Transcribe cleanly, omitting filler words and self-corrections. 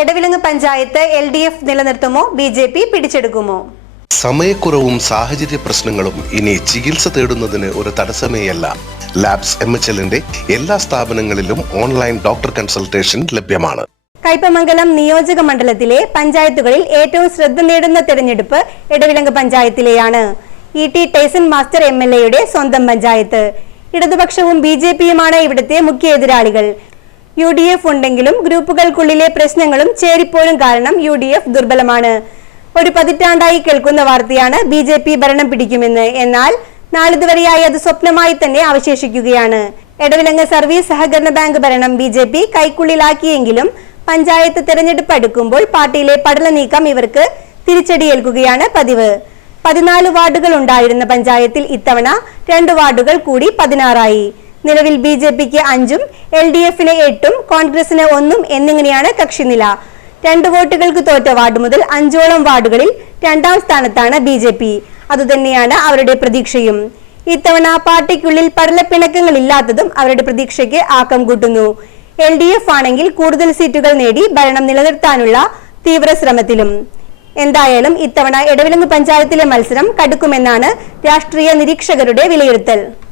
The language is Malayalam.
Edavilangu panchayat LDF നിലനിർത്തുമോ BJP പിടിച്ചെടുക്കുമോ? സമയക്കുറവും സാഹചര്യ പ്രശ്നങ്ങളും ഇനി ചികിത്സ തേടുന്നതിന് ഒരു തടസ്സമേയല്ല. ലാബ്സ് MHLന്റെ എല്ലാ സ്ഥാപനങ്ങളിലും ഓൺലൈൻ ഡോക്ടർ കൺസൾട്ടേഷൻ ലഭ്യമാണ്. കയ്പമംഗലം നിയോജക മണ്ഡലത്തിലെ പഞ്ചായത്തുകളിൽ ഏറ്റവും ശ്രദ്ധ നേടുന്ന തെരഞ്ഞെടുപ്പ് എടവിലങ്ങ് പഞ്ചായത്തിലെയാണ്. E.T. ടൈസൺ മാസ്റ്റർ MLAയുടെ സ്വന്തം പഞ്ചായത്ത്. ഇടതുപക്ഷവും BJPയുമാണ് ഇവിടുത്തെ മുഖ്യ എതിരാളികൾ. UDF ഉണ്ടെങ്കിലും ഗ്രൂപ്പുകൾക്കുള്ളിലെ പ്രശ്നങ്ങളും ചേരിപ്പോരും കാരണം UDF ദുർബലമാണ്. ഒരു പതിറ്റാണ്ടായി കേൾക്കുന്ന വാർത്തയാണ് BJP ഭരണം പിടിക്കുമെന്ന്. എന്നാൽ നാളിതുവരെയായി അത് സ്വപ്നമായി തന്നെ അവശേഷിക്കുകയാണ്. എടവിലങ്ങ് സർവീസ് സഹകരണ ബാങ്ക് ഭരണം BJP കൈക്കുള്ളിലാക്കിയെങ്കിലും പഞ്ചായത്ത് തെരഞ്ഞെടുപ്പ് അടുക്കുമ്പോൾ പാർട്ടിയിലെ പടല നീക്കം ഇവർക്ക് തിരിച്ചടിയേൽക്കുകയാണ് പതിവ്. 14 വാർഡുകൾ ഉണ്ടായിരുന്ന പഞ്ചായത്തിൽ ഇത്തവണ 2 വാർഡുകൾ കൂടി 16 നിലവിൽ BJPക്ക് 5, LDFന് 8, കോൺഗ്രസിന് 1 എന്നിങ്ങനെയാണ് കക്ഷിനില. 2 വോട്ടുകൾക്ക് തോറ്റ വാർഡ് മുതൽ 5ഓളം വാർഡുകളിൽ 2ാം സ്ഥാനത്താണ് BJP. അതുതന്നെയാണ് അവരുടെ പ്രതീക്ഷയും. ഇത്തവണ പാർട്ടിക്കുള്ളിൽ പടലപ്പിണക്കങ്ങൾ ഇല്ലാത്തതും അവരുടെ പ്രതീക്ഷയ്ക്ക് ആക്കം കൂട്ടുന്നു. LDF ആണെങ്കിൽ കൂടുതൽ സീറ്റുകൾ നേടി ഭരണം നിലനിർത്താനുള്ള തീവ്ര ശ്രമത്തിലും. എന്തായാലും ഇത്തവണ എടവിലങ്ങ് പഞ്ചായത്തിലെ മത്സരം കടുക്കുമെന്നാണ് രാഷ്ട്രീയ നിരീക്ഷകരുടെ വിലയിരുത്തൽ.